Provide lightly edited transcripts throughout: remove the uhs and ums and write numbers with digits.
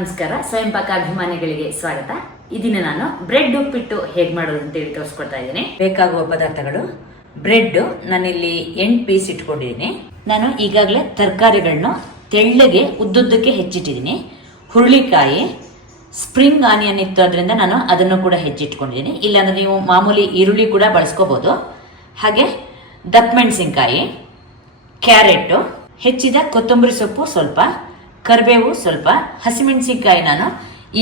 ನಮಸ್ಕಾರ. ಸ್ವಯಂ ಪಾಕ ಅಭಿಮಾನಿಗಳಿಗೆ ಸ್ವಾಗತ. ಈ ದಿನ ನಾನು ಬ್ರೆಡ್ ಉಪ್ಪಿಟ್ಟು ಹೇಗೆ ಮಾಡೋದು ಅಂತ ಹೇಳಿ ತೋರಿಸ್ಕೊಡ್ತಾ ಇದ್ದೀನಿ. ಬೇಕಾಗುವ ಪದಾರ್ಥಗಳು: ಬ್ರೆಡ್ ನಾನಿಲ್ಲಿ 8 ಪೀಸ್ ಇಟ್ಕೊಂಡಿದ್ದೀನಿ. ನಾನು ಈಗಾಗಲೇ ತರಕಾರಿಗಳನ್ನ ತೆಳ್ಳಗೆ ಉದ್ದುದ್ದಕ್ಕೆ ಹೆಚ್ಚಿಟ್ಟಿದ್ದೀನಿ. ಹುರುಳಿಕಾಯಿ, ಸ್ಪ್ರಿಂಗ್ ಆನಿಯನ್ ಇತ್ತು, ಅದರಿಂದ ನಾನು ಅದನ್ನು ಕೂಡ ಹೆಚ್ಚಿಟ್ಕೊಂಡಿದ್ದೀನಿ. ಇಲ್ಲಾಂದ್ರೆ ನೀವು ಮಾಮೂಲಿ ಈರುಳ್ಳಿ ಕೂಡ ಬಳಸ್ಕೋಬಹುದು. ಹಾಗೆ ದಪ್ಪ ಮೆಣಸಿನ್ಕಾಯಿ, ಕ್ಯಾರೆಟ್, ಹೆಚ್ಚಿದ ಕೊತ್ತಂಬರಿ ಸೊಪ್ಪು ಸ್ವಲ್ಪ, ಕರಿಬೇವು ಸ್ವಲ್ಪ, ಹಸಿಮೆಣಸಿನ್ಕಾಯಿ ನಾನು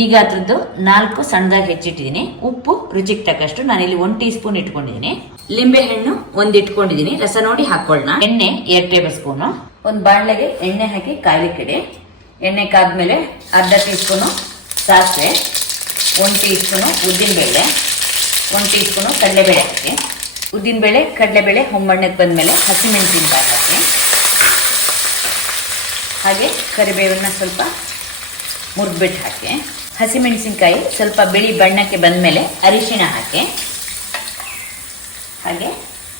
ಈಗ ಅದ್ರದ್ದು 4 ಸಣ್ಣದಾಗಿ ಹೆಚ್ಚಿಟ್ಟಿದ್ದೀನಿ. ಉಪ್ಪು ರುಚಿಗೆ ತಕ್ಕಷ್ಟು, ನಾನಿಲ್ಲಿ 1 ಟೀ ಸ್ಪೂನ್ ಇಟ್ಕೊಂಡಿದ್ದೀನಿ. ಲಿಂಬೆ ಹಣ್ಣು 1 ಇಟ್ಕೊಂಡಿದ್ದೀನಿ, ರಸ ನೋಡಿ ಹಾಕೊಳ್ಳೋಣ. ಎಣ್ಣೆ 2 ಟೇಬಲ್ ಸ್ಪೂನು. ಒಂದು ಬಾಣಲೆಗೆ ಎಣ್ಣೆ ಹಾಕಿ ಕಾಯ್ಲಿಕ್ಕೆ ಇಡಿ. ಎಣ್ಣೆ ಕಾದ್ಮೇಲೆ ಅರ್ಧ ಟೀ ಸ್ಪೂನು ಸಾಸಿವೆ, 1 ಟೀ ಸ್ಪೂನು ಉದ್ದಿನಬೇಳೆ, 1 ಟೀ ಸ್ಪೂನು ಕಡಲೆಬೇಳೆ ಹಾಕಿ. ಉದ್ದಿನಬೇಳೆ ಕಡಲೆಬೇಳೆ ಹೊಂಬಣ್ಣಕ್ಕೆ ಬಂದ್ಮೇಲೆ ಹಸಿಮೆಣಸಿನ್ಕಾಯಿ ಹಾಕಿ. ಹಾಗೆ ಕರಿಬೇವನ್ನ ಸ್ವಲ್ಪ ಮುರಿದ್ಬಿಟ್ಟು ಹಾಕಿ. ಹಸಿಮೆಣಸಿನ್ಕಾಯಿ ಸ್ವಲ್ಪ ಬಿಳಿ ಬಣ್ಣಕ್ಕೆ ಬಂದಮೇಲೆ ಅರಿಶಿಣ ಹಾಕಿ. ಹಾಗೆ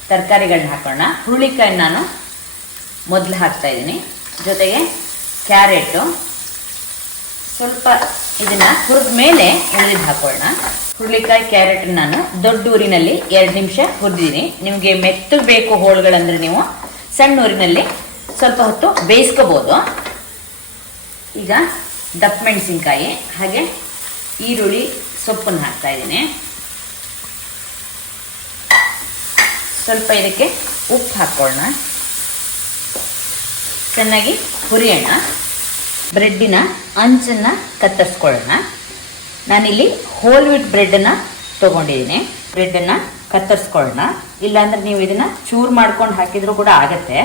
ತರಕಾರಿಗಳನ್ನ ಹಾಕೋಣ. ಹುರುಳಿಕಾಯಿ ನಾನು ಮೊದಲು ಹಾಕ್ತಾ ಇದ್ದೀನಿ, ಜೊತೆಗೆ ಕ್ಯಾರೆಟು ಸ್ವಲ್ಪ ಇದನ್ನ ಹುರಿದ ಮೇಲೆ ಉಳಿದು ಹಾಕೋಣ. ಹುರುಳಿಕಾಯಿ ಕ್ಯಾರೆಟ್ ನಾನು ದೊಡ್ಡ ಊರಿನಲ್ಲಿ 2 ನಿಮಿಷ ಹುರಿದಿದ್ದೀನಿ. ನಿಮಗೆ ಮೆತ್ತಗೆ ಬೇಕು ಹೋಳುಗಳಂದ್ರೆ ನೀವು ಸಣ್ಣ ಊರಿನಲ್ಲಿ ಸ್ವಲ್ಪ ಹೊತ್ತು ಬೇಯಿಸ್ಕೋಬಹುದು. ಈಗ ದಪ್ಪ ಮೆಣಸಿನ್ಕಾಯಿ ಹಾಗೆ ಈರುಳ್ಳಿ ಸೊಪ್ಪನ್ನು ಹಾಕ್ತಾ ಇದ್ದೀನಿ. ಸ್ವಲ್ಪ ಇದಕ್ಕೆ ಉಪ್ಪು ಹಾಕೊಳ್ಳೋಣ. ಚೆನ್ನಾಗಿ ಹುರಿಯೋಣ. ಬ್ರೆಡ್ಡಿನ ಅಂಚನ್ನು ಕತ್ತರಿಸ್ಕೊಳ್ಳೋಣ. ನಾನಿಲ್ಲಿ ಹೋಲ್ ವಿಟ್ ಬ್ರೆಡ್ಡನ್ನು ತೊಗೊಂಡಿದ್ದೀನಿ. ಬ್ರೆಡ್ಡನ್ನು ಕತ್ತರಿಸ್ಕೊಳ್ಳೋಣ. ಇಲ್ಲಾಂದ್ರೆ ನೀವು ಇದನ್ನ ಚೂರು ಮಾಡ್ಕೊಂಡು ಹಾಕಿದ್ರು ಕೂಡ ಆಗತ್ತೆ.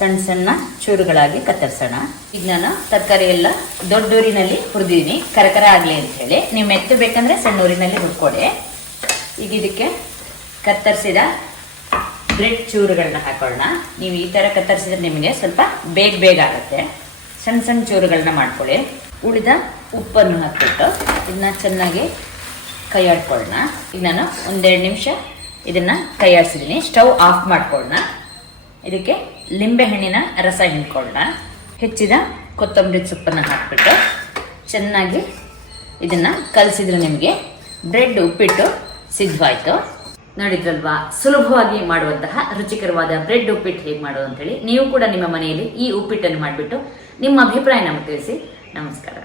ಸಣ್ಣ ಸಣ್ಣ ಚೂರುಗಳಾಗಿ ಕತ್ತರಿಸೋಣ. ಈಗ ನಾನು ತರಕಾರಿ ಎಲ್ಲ ದೊಡ್ಡ ಊರಿನಲ್ಲಿ ಹುರಿದಿದ್ದೀನಿ, ಕರಕರ ಆಗಲಿ ಅಂತ ಹೇಳಿ. ನೀವು ಮೆತ್ತು ಬೇಕಂದ್ರೆ ಸಣ್ಣ ಊರಿನಲ್ಲಿ ಹುರ್ಕೊಡಿ. ಈಗ ಇದಕ್ಕೆ ಕತ್ತರಿಸಿದ ಬ್ರೆಡ್ ಚೂರುಗಳನ್ನ ಹಾಕೊಳ್ಳೋಣ. ನೀವು ಈ ಥರ ಕತ್ತರಿಸಿದ್ರೆ ನಿಮಗೆ ಸ್ವಲ್ಪ ಬೇಗ ಆಗುತ್ತೆ. ಸಣ್ಣ ಸಣ್ಣ ಚೂರುಗಳನ್ನ ಮಾಡ್ಕೊಳ್ಳಿ. ಉಳಿದ ಉಪ್ಪನ್ನು ಹಾಕ್ಬಿಟ್ಟು ಇದನ್ನ ಚೆನ್ನಾಗಿ ಕೈ ಆಡ್ಕೊಳ್ಳೋಣ. ಈಗ ನಾನು 1-2 ನಿಮಿಷ ಇದನ್ನ ಕೈ ಆಡಿಸಿದ್ದೀನಿ. ಸ್ಟವ್ ಆಫ್ ಮಾಡ್ಕೊಳ್ಳೋಣ. ಇದಕ್ಕೆ ಲಿಂಬೆ ಹಣ್ಣಿನ ರಸ ಹಿಂಡ್ಕೊಳ್ಳೋಣ. ಹೆಚ್ಚಿದ ಕೊತ್ತಂಬರಿ ಸೊಪ್ಪನ್ನು ಹಾಕ್ಬಿಟ್ಟು ಚೆನ್ನಾಗಿ ಇದನ್ನ ಕಲಸಿದ್ರೆ ನಿಮಗೆ ಬ್ರೆಡ್ ಉಪ್ಪಿಟ್ಟು ಸಿದ್ಧವಾಯ್ತು. ನೋಡಿದ್ರಲ್ವಾ, ಸುಲಭವಾಗಿ ಮಾಡುವಂತಹ ರುಚಿಕರವಾದ ಬ್ರೆಡ್ ಉಪ್ಪಿಟ್ಟು ಹೇಗೆ ಮಾಡೋದು ಅಂತ ಹೇಳಿ. ನೀವು ಕೂಡ ನಿಮ್ಮ ಮನೆಯಲ್ಲಿ ಈ ಉಪ್ಪಿಟ್ಟನ್ನು ಮಾಡಿಬಿಟ್ಟು ನಿಮ್ಮ ಅಭಿಪ್ರಾಯ ನಮಗೆ ತಿಳಿಸಿ. ನಮಸ್ಕಾರ.